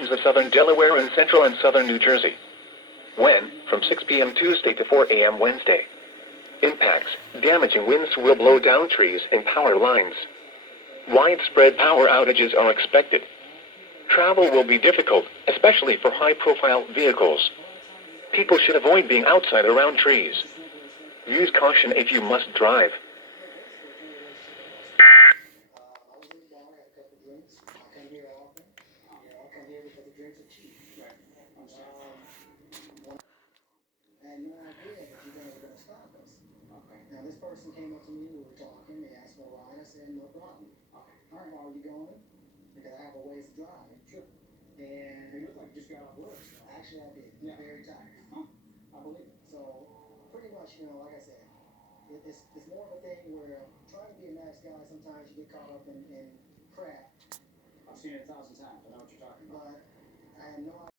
of southern Delaware and central and southern New Jersey. When, from 6 p.m. Tuesday to 4 a.m. Wednesday. Impacts: damaging winds will blow down trees and power lines. Widespread power outages are expected. Travel will be difficult, especially for high-profile vehicles. People should avoid being outside around trees. Use caution if you must drive. I had no idea that you guys were going to stop us. Okay. Now, this person came up to me, we were talking, they asked for a ride, I said, no problem. Okay. All right, how are you going? Because I have a ways to drive. Sure. And you look like you just got off work. So. Actually, I did. Yeah. Very tired. Huh. I believe it. So, pretty much, like I said, it's more of a thing where trying to be a nice guy, sometimes you get caught up in crap. I've seen it 1,000 times. I know what you're talking about. But I had no idea.